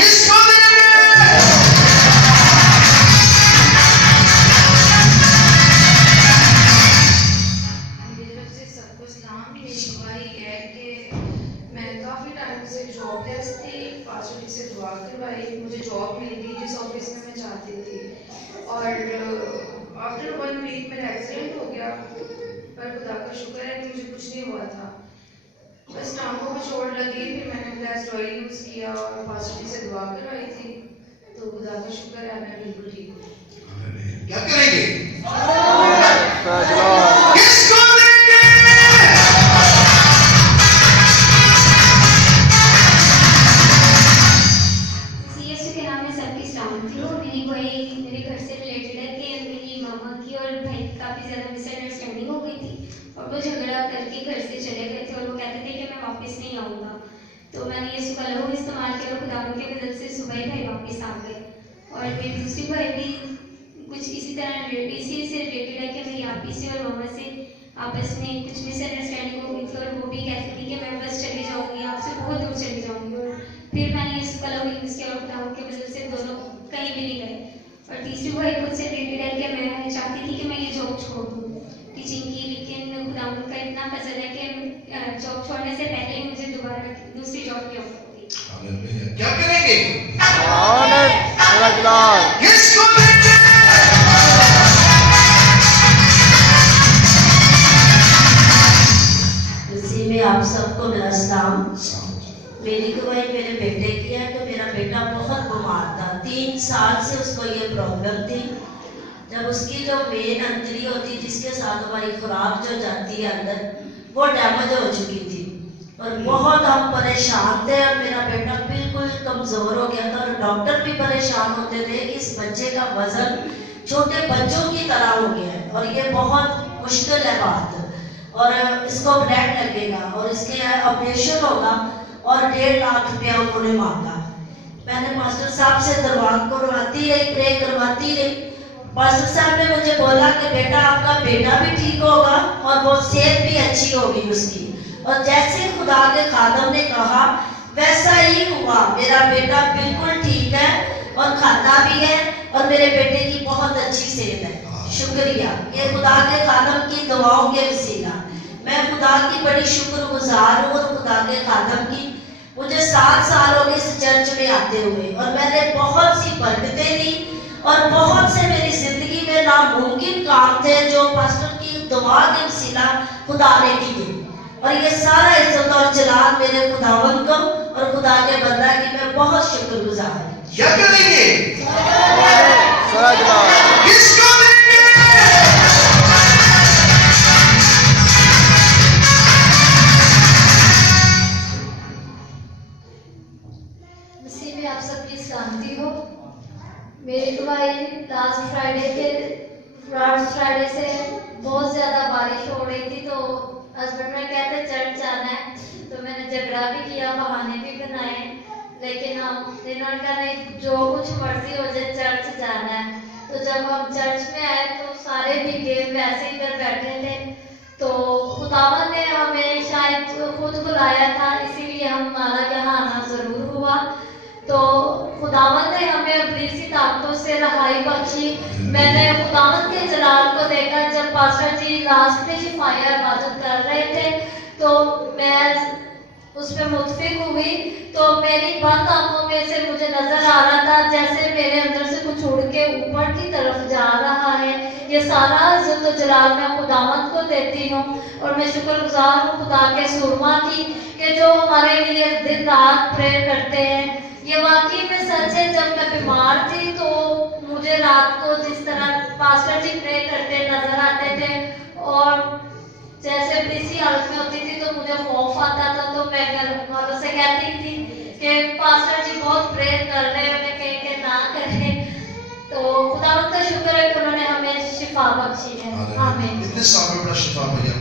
किसको देंगे? मेरी तरफ से सबको सलाम। मेरी दुआ ये है कि मैं काफ़ी टाइम से जॉबलेस थी, पास्टर जी से दुआ करवाई, मुझे जॉब मिल गई जिस ऑफिस में मैं चाहती थी। और आफ्टर 1 वीक मेरा एक्सीडेंट हो गया, पर खुदा का शुक्र है कि मुझे कुछ नहीं हुआ था। बस टांगों में चोट लगी, फिर मैंने ब्लेस्ड ऑयल यूज़ किया और पास्टर जी से दुआ करवाई थी, तो खुदा का शुक्र है मैं बिल्कुल ठीक हूँ। क्या करेंगे? किसको देंगे? यीशु के नाम में सबकी सलामती हो। मेरी कोई मेरे घर से रिलेटेड है कि मेरी मामा की और भाई की काफ़ी ज़्यादा मिसअंडरस्टैंडिंग हो गई थी और वो झगड़ा करके घर से चले गए थे और वो कहते थे कि मैं वापस नहीं आऊँगा। तो मैंने यीशु का लहू इस्तेमाल किया और खुदा के बदल से सुबह ही भाई वापस आ गए। और मेरी दूसरी भाई भी कुछ इसी तरह इसी से रिलेटेड है कि मेरी आपी से और मामा से आपस में कुछ मिसअंडरस्टैंडिंग हो गई थी और वो भी कहती थी कि मैं बस चली जाऊँगी, आपसे बहुत दूर चली जाऊँगी। और फिर मैंने इस कलर यूज़ किया और खुदा के वजह से दोनों कहीं भी नहीं गए। और तीसरी भाई खुद से रिलेटेड है कि मैं चाहती थी कि मैं ये जॉब छोड़ दूँ टीचिंग की, लेकिन खुदा का इतना फजल है कि जॉब छोड़ने से पहले ही मुझे दोबारा दूसरी जॉब की ऑफर दी। क्या करेंगे? किसको देंगे? इसी में आप सबको मेरा सलाम। मेरी गवाही मेरे बेटे की है। तो मेरा बेटा बहुत बीमार था, 3 साल से उसको ये प्रॉब्लम थी। जब उसकी जो मेन अंतरी होती जिसके साथ हमारी खुराक जो जाती है अंदर, वो डैमेज हो चुकी थी और बहुत हम परेशान थे और मेरा बेटा बिल्कुल कमज़ोर हो गया था और डॉक्टर भी परेशान होते थे कि इस बच्चे का वजन छोटे बच्चों की तरह हो गया है और ये बहुत मुश्किल है बात, और इसको ब्लड लगेगा और इसके ऑपरेशन होगा और 1.5 लाख रुपया उन्होंने मांगा। मैंने मास्टर साहब से दरबार करवाती रही, प्रे करवाती रही। मास्टर साहब ने मुझे बोला कि बेटा आपका बेटा भी ठीक होगा और वो सेहत भी अच्छी होगी उसकी। और जैसे खुदा के खादम ने कहा वैसा ही हुआ। मेरा बेटा बिल्कुल ठीक है और खाता भी है और मेरे बेटे की बहुत अच्छी सेहत है। शुक्रिया, ये खुदा के खादम की दुआओं के वसीला मैं खुदा की बड़ी शुक्रगुजार हूँ। और खुदा के खादम की मुझे 7 साल हो गए इस चर्च में आते हुए और मैंने बहुत सी बरकतें ली और बहुत से मेरी जिंदगी में नामुमकिन काम थे जो पास्टर की दुआ के वसीला खुदा ने किए। और ये सारा इज्जत और जलाल मेरे खुदावन को और खुदा के बंदा की मैं बहुत शुक्रगुजार हूँ। क्या करेंगे? किसको देंगे? मसीह में आप सबकी शांति हो। मेरी गवाही लास्ट फ्राइडे से बहुत ज़्यादा बारिश हो रही थी, तो हस्बैंड ने कहते चर्च जाना है, तो मैंने झगड़ा भी किया, बहाने भी बनाए, लेकिन इन्होंने कहा नहीं जो कुछ मर्जी हो जाए चर्च जाना है। तो जब हम चर्च में आए तो सारे भीगे वैसे ही इधर बैठे थे, तो खुदावन ने हमें शायद खुद बुलाया था, इसीलिए हमारा यहाँ आना ज़रूर हुआ। तो खुदावन ने हमें अपनी सी ताकतों से रहाई बख्शी। मैंने खुदावन के जलाल को देखा जब पास्टर जी लास्ट में शिफाया इबादत कर रहे थे, तो मैं उस पर मुतफिक हुई। तो मेरी बंद आंखों में से मुझे नजर आ रहा था जैसे मेरे अंदर से कुछ उड़ के ऊपर की तरफ जा रहा है। ये सारा इज्जत और जलाल मैं खुदावंद को देती हूँ और मैं शुक्रगुजार हूँ खुदा के सुरमा की कि जो हमारे लिए दिन रात प्रे करते हैं। ये वाकई में सच है। जब मैं बीमार थी तो मुझे रात को जिस तरह पास्टर जी प्रे करते नजर आते थे और जैसे इसी हालत में होती थी तो मुझे खौफ आता था, तो मैं घर वालों से कहती थी कि पास्टर जी बहुत प्रे कर रहे हैं, उन्हें कह के ना करें। तो खुदावंद का शुक्र है कि उन्होंने हमें शिफा बख्शी है। आमीन। कितने साल में बड़ा शिफा भैया?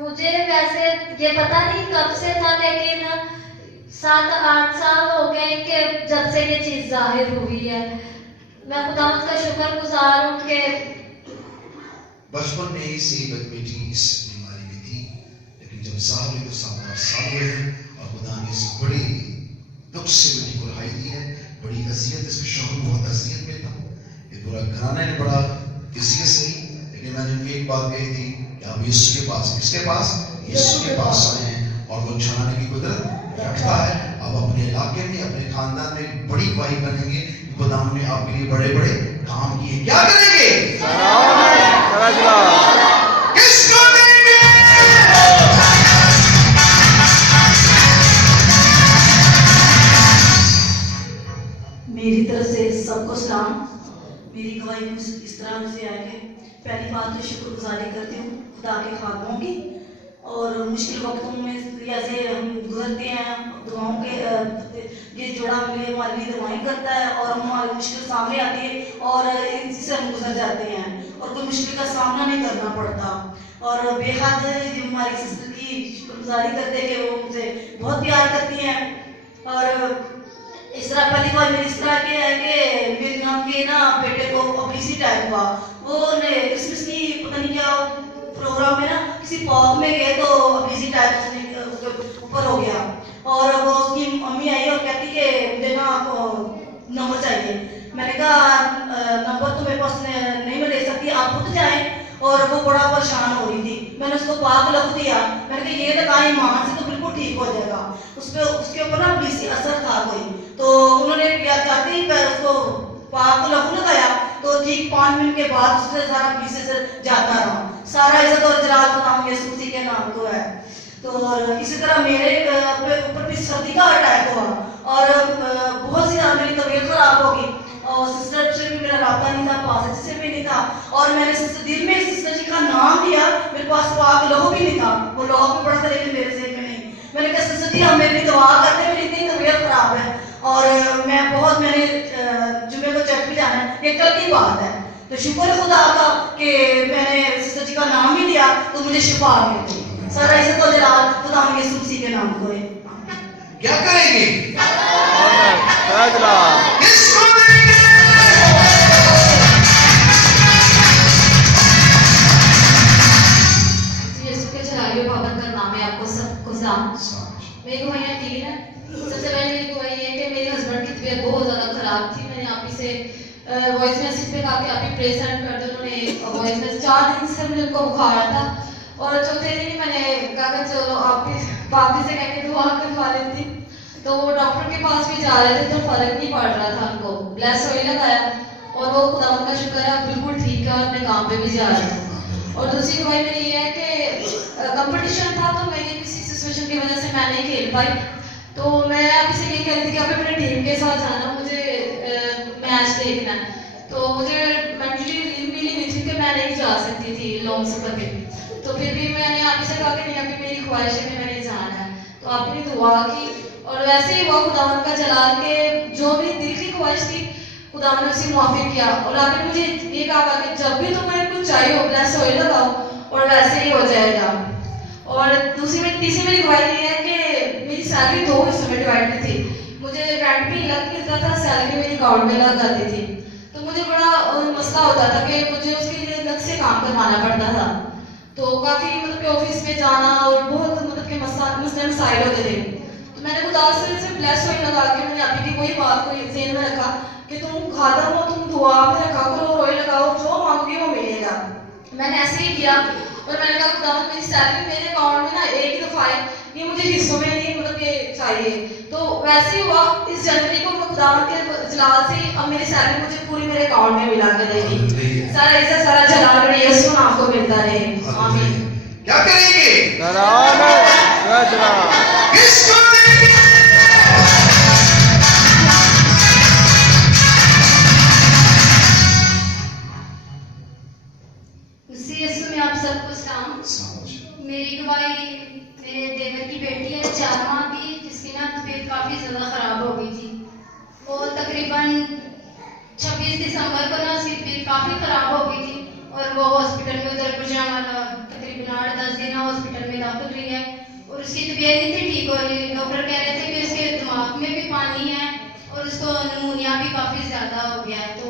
मुझे वैसे ये पता नहीं कब से था, लेकिन 7-8 साल हो गए कि जब से ये चीज जाहिर हुई है। मैं खुदावंद का शुक्रगुजार हूँ कि बचपन में ही से बेटी इस बीमारी में थी, लेकिन जब साल हुई तो 7-8 साल हुए और खुदा ने इस बड़ी दुख से बेटी को रिहाई दी है। बड़ी अजियत, इसके शौहर बहुत अजियत में था, ये पूरा घराने ने बड़ा अजियत सही, लेकिन मैंने एक बात कही थी कि आप यीशु के पास, किसके पास? यीशु के पास आए हैं और वो छुड़ाने की कुदरत रखता है। आप अपने इलाके में, अपने खानदान में बड़ी गवाही बनेंगे, खुदा ने आपके लिए बड़े बड़े काम किए। क्या करेंगे? किसको देंगे? मेरी तरफ से सबको सलाम। मेरी गवाही कुछ इस तरह से है कि पहली बात तो शुक्रगुजारी करती हूँ खुदा के खादमों की, और मुश्किल वक्तों में जैसे हम गुजरते हैं, दुआओं के ये जोड़ा मिले हमारे लिए दुआएं करता है और हमारी मुश्किल सामने आती है और इनसे से हम गुजर जाते हैं और कोई मुश्किल का सामना नहीं करना पड़ता। और बेहद हमारी सिस्टर की शुक्रगुजारी करते कि वो मुझे बहुत प्यार करती हैं। और इस तरह पहली बार मेरी इस तरह के है कि मेरे नाम के ना बेटे को ऑपरेशन टाइप हुआ, वो क्रिसमस की पता नहीं क्या प्रोग्राम में ना किसी पार्क में गए तो ऑपरेशन टाइप उसके ऊपर हो गया, और वो उसकी मम्मी आई और कहती कि मुझे ना नंबर चाहिए। मैंने कहा नंबर तो मेरे पास नहीं मैं दे सकती, आप खुद जाएं। और वो बड़ा परेशान हो रही थी, मैंने उसको पाक लग दिया। मैंने कहा ये लगा ईमान से तो बिल्कुल ठीक हो जाएगा, उसके ऊपर ना बीसी असर था कोई, तो उन्होंने क्या चाहते ही पैर उसको पाक लग लगाया तो ठीक 5 मिनट के बाद उससे सारा बीसी से जाता रहा। सारा इज्जत और जलाल खुदा यीशु मसीह के नाम को है। तो इसी तरह मेरे ऊपर भी सर्दी का अटैक हुआ और बहुत सी मेरी तबीयत खराब होगी और सिस्टर से भी मेरा राब्ता नहीं था, पास से भी नहीं था, और मैंने सिस्टर दिल में सिस्टर जी का नाम लिया, मेरे पास पाक लहू भी नहीं था, वो लहू भी पड़ा था लेकिन मेरे जेब में नहीं। मैंने कहा सिस्टर जी हम मेरे लिए दुआ करते, मेरी इतनी तबीयत खराब है और मैंने जुमे को चर्च भी जाना है, ये कल की बात है। तो शुक्र खुदा का कि मैंने सिस्टर जी का नाम ही लिया तो मुझे शिफा मिल गई। सारा इज्जत और जलाल खुदा यीशु मसीह के नाम को है। क्या करेंगे? किसको देंगे? यीशु के चलाइए बाबत का नाम है, आपको सबको सलाम। मेरी गवाहियाँ 3 है। सबसे पहले मेरी गवाही है कि मेरे हस्बैंड की तबीयत बहुत ज़्यादा खराब थी। मैंने आप ही से वॉइस मैसेज पे कहा कि आप ही प्रे सेंड कर दो। उन्होंने वॉइस मैसेज 4 दिन से मुझे उनको बुखार था और चौथे दिन ही मैंने कहा चलो आप ही से कह के दुआ करवा लेती। तो वो डॉक्टर के पास भी जा रहे थे तो फर्क नहीं पड़ रहा था उनको, ब्लेस ऑयल लगाया और वो खुदा का शुक्र है बिल्कुल ठीक है और अपने काम पे भी जा रहे हैं। और दूसरी गवाही मेरी ये है कि कंपटीशन था तो मेरी किसी सिचुएशन की वजह से मैं नहीं खेल पाई, तो मैं अभी से ये कहती थी कि आप अपने टीम के साथ जाना, मुझे मैच देखना है। तो मुझे मेंटली रिलीफ हुई थी कि मैं नहीं जा सकती थी लॉन्ग सफर पे, तो फिर भी मैंने आप से कहा कि नहीं अभी मेरी ख्वाहिश है कि मैंने जाना है, तो आपने दुआ की और वैसे ही वो खुदावन का जलाल के जो भी दिल की ख्वाहिश थी खुदावन ने उसे मुआफिक किया। और आपने मुझे ये कहा कि जब भी तुम्हें कुछ चाहिए हो ब्लेस ऑयल लगाओ और वैसे ही हो जाएगा। और तीसरी मेरी गवाही ये है कि मेरी सैलरी 2 हिस्सों में डिवाइड थी। मुझे रेंट भी अलग मिलता था, सैलरी मेरी अकाउंट में लग आती थी, तो मुझे बड़ा मसला होता था कि मुझे उसके लिए अलग से काम करवाना पड़ता था। तो काफ़ी मतलब कि ऑफिस में जाना और बहुत मतलब कि मसले मसाइल होते थे। तो मैंने खुदा से ब्लेस ऑयल लगा के मैंने अभी की कोई बात को ज़हन में रखा कि तुम खाता हो, तुम दुआ में रखा करो, ऑयल लगाओ, जो मांगोगे वो मिलेगा। मैंने ऐसे ही किया और मैंने कहा खुदा मेरी सैलरी मेरे अकाउंट में ना एक ही दफ़ा है, ये मुझे हिस्सों में नहीं मतलब कि चाहिए। तो वैसे ही हुआ, इस जनवरी को मैं खुदा के जलाल से अब मेरी सैलरी मुझे पूरी मेरे अकाउंट में मिला के देगी। सारा इज्जत सारा जलाल यीशु नाम को मिलता रहे, आमीन। क्या करेंगे? किसको देंगे? उसी यीशु में आप सबको सलाम। मेरी गवाही मेरे देवर की बेटी है 4 माह की, जिसकी ना तबीयत काफ़ी ज़्यादा ख़राब हो गई थी। वो तकरीबन 26 दिसंबर को ना उसकी तबीयत काफ़ी ख़राब हो गई थी और वो हॉस्पिटल में उधर गुजरावाला तकरीबन 8-10 दिन हॉस्पिटल में दाखिल रही है और उसकी तबीयत नहीं थी ठीक हो रही। डॉक्टर कह रहे थे कि उसके दिमाग में भी पानी है और उसको नमूनिया भी काफ़ी ज़्यादा हो गया है। तो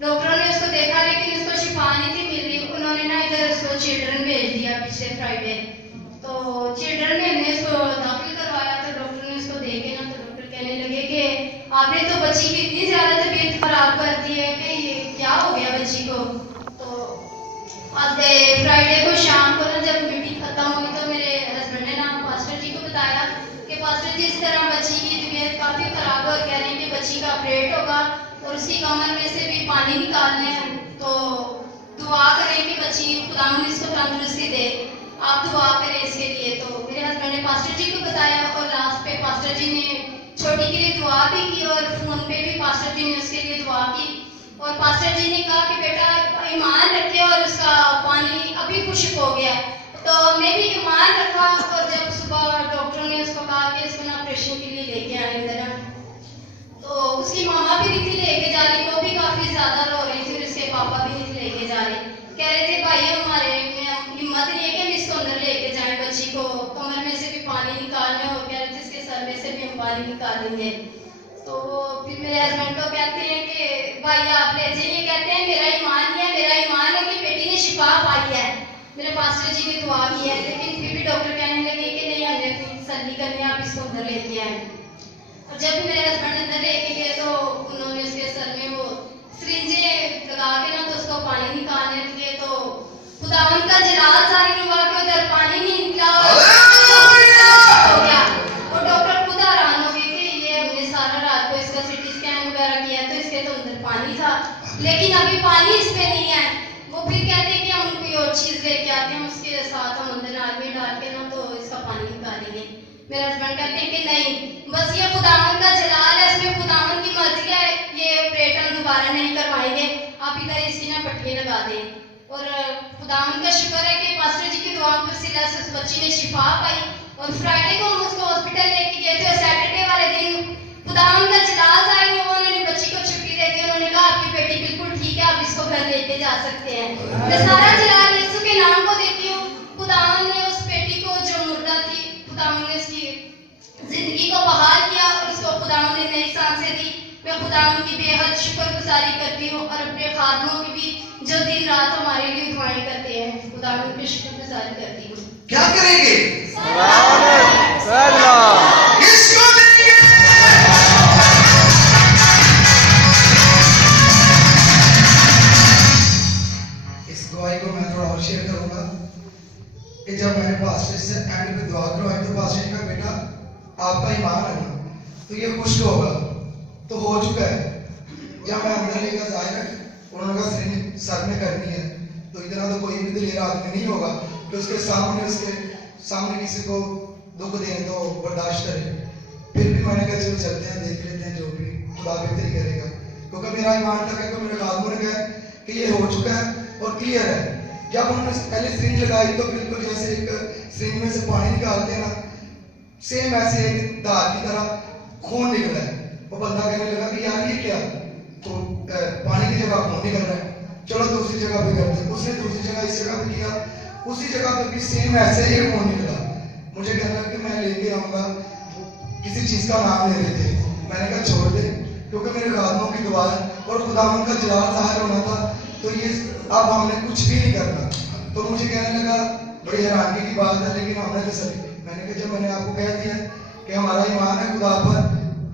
डॉक्टरों ने उसको देखा लेकिन उसको शिफा नहीं थी मिल रही। उन्होंने ना इधर उसको चिल्ड्रन भेज दिया पिछले फ्राइडे। तो चिल्ड्रन में हमने उसको दाखिल करवाया तो डॉक्टर ने उसको देखे ना तो डॉक्टर बच्ची की इतनी ज़्यादा तबीयत खराब कर दी है कि ये क्या हो गया बच्ची को। तो आज फ्राइडे को शाम को ना जब मीटिंग खत्म हुई तो मेरे हस्बैंड ने ना पास्टर जी को बताया कि पास्टर जी इस तरह बच्ची की तबीयत काफ़ी ख़राब है और कह रहे हैं कि बच्ची का ऑपरेट होगा और उसकी कमर में से भी पानी निकालने हैं, तो दुआ करें कि बच्ची खुदावंद इसको तंदुरुस्ती दे, आप दुआ करें इसके लिए। तो मेरे हस्बैंड ने पास्टर जी को बताया और लास्ट पे पास्टर जी ने छोटी के लिए दुआ भी की और फोन पे भी पास्टर जी ने उसके लिए दुआ की और पास्टर जी ने कहा कि बेटा ईमान रखे और उसका पानी अभी खुश्क हो गया। तो मैं भी ईमान रखा और जब सुबह डॉक्टर ने उसको कहा कि इसको ना ऑपरेशन के लिए लेके आए जरा, तो उसकी मामा भी नहीं थी लेके जा रही, वो भी काफी ज्यादा रो रही थी और उसके पापा भी नहीं थे लेके जा रहे, कह रहे थे भाई हमारे में हिम्मत नहीं है कि हम इसको अंदर लेके जाएं, बच्ची को कमर में से भी पानी निकालने और कह रहे थे इसके सर में से भी हम पानी निकालेंगे। तो फिर मेरे हस्बैंड को कहते हैं कि भाई आप ले जाइए, कहते हैं मेरा ईमान है, मेरा ईमान है कि बेटी ने शिफा पाई है, मेरे पास्टर जी ने दुआ की है, लेकिन फिर भी डॉक्टर कहने लगे कि नहीं हमने तसल्ली करनी है, आप इसको अंदर लेके आए। और जब भी मेरे हस्बैंड अंदर लेके गए तो उन्होंने उसके सर में वो सिरिंजे लगा के ना तो उसको पानी निकालने लगे, तो खुदावंद का जलाल जाहिर हुआ कि उधर पानी नहीं निकला हो गया और डॉक्टर खुद हैरान हो गए कि ये हमने सारा रात को इसका सीटी स्कैन वगैरह किया तो इसके तो अंदर पानी था लेकिन अभी पानी इस पे नहीं है। वो फिर कहते हैं कि हम कोई और चीज लेके आते हैं उसके साथ हम अंदर आदमी डाल के ना तो इसका पानी निकालेंगे। मेरे हस्बैंड कहते हैं कि नहीं, बस ये खुदावंद का जलाल है, इसमें खुदावंद की मर्जी है, ये ऑपरेट हम दोबारा नहीं करवाएंगे, आप इधर इसकी ना पट्टियां लगा दें। और खुदावंद का शुक्र है कि पास्टर जी की दुआ पर सिला से उस बच्ची ने शिफा पाई और फ्राइडे को हम उसको हॉस्पिटल लेके गए थे और सैटरडे वाले दिन खुदावंद का जलाल आए, उन्होंने बच्ची को छुट्टी दे दी, उन्होंने कहा आपकी बेटी बिल्कुल ठीक है, आप इसको घर लेके जा सकते हैं। मैं सारा जलाल यीशु के नाम को देती हूँ। खुदावंद ने उस बेटी को जो मुर्दा थी, खुदावंद ने उसकी जिंदगी को बहाल किया और उसको खुदावंद ने नई सांसें दी। मैं खुदावंद की बेहद शुक्रगुजारी करती हूँ और अपने खादमों की भी जो दिन रात हमारे लिए दुआएं करते हैं, खुदावंद की शुक्रगुजारी करती हूँ। क्या करेंगे? किसको देंगे? इस दवाई को मैं थोड़ा और शेयर करूंगा कि जब मैंने पास्टर से एंड में दुआ करवाई तो पास्टर ने कहा बेटा आपका ईमान है ना तो ये खुश होगा, तो हो चुका है। जब मैं अंदर लेकर जाया उन्होंने कहा सिरिंज सर में करनी है, तो इतना तो कोई भी दिलेर आदमी नहीं होगा कि उसके सामने किसी को दुख दें तो बर्दाश्त करे। फिर भी मैंने कहा चलो चलते हैं, देख लेते हैं, जो भी खुदा बेहतरी करेगा, क्योंकि मेरा ईमान था कि मेरे खादमों ने कहा कि ये हो चुका है और क्लियर है। जब उन्होंने पहले सिरिंज लगाई तो बिल्कुल जैसे एक सिरिंज में से पानी निकालते हैं ना, सेम ऐसे एक दाग की तरह खून निकला है। वो बंदा कहने लगा कि यार ये क्या, तो पानी की जगह खून निकल रहा है, चलो दूसरी जगह पे करते हैं। उसने दूसरी जगह इस जगह पे किया, उसी जगह पे भी सेम ऐसे ही खून निकला। मुझे कहना कि मैं लेके आऊंगा, किसी चीज का नाम ले रहे थे, मैंने कहा छोड़ दे क्योंकि मेरे खादमों की दुआ है और खुदावंद का जलाल ज़ाहिर होना था, तो ये अब हमने कुछ भी नहीं करना। तो मुझे कहने लगा बड़ी हैरानी की बात है, लेकिन हमने तसल्ली, मैंने कहा जब मैंने आपको कह दिया कि हमारा ईमान है खुदा पर,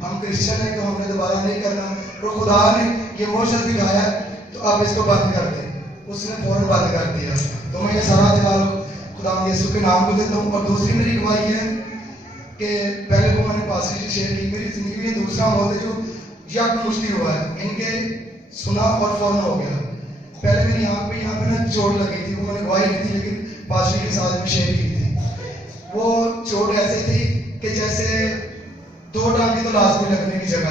हम क्रिश्चियन है, तो हमने दोबारा नहीं करना, और खुदा ने ये मोशन दिखाया तो आप इसको बंद कर दें। उसने फौरन बंद कर दिया। तो मैं ये सारा जलाल खुदा यीशु के नाम को देता हूँ। और दूसरी मेरी गवाही है कि पहले को मैंने पास शेयर की, मेरी जिंदगी में दूसरा मौत है जो यक मुश्किल हुआ है, इनके सुना और फौरन हो गया। पहले मेरी यहाँ पे ना चोट लगी थी, वो मैंने गवाही नहीं थी लेकिन पास्टर के साथ में शेयर की थी। वो चोट ऐसे थी कि जैसे 2 टांगे तो लाश में लगने की जगह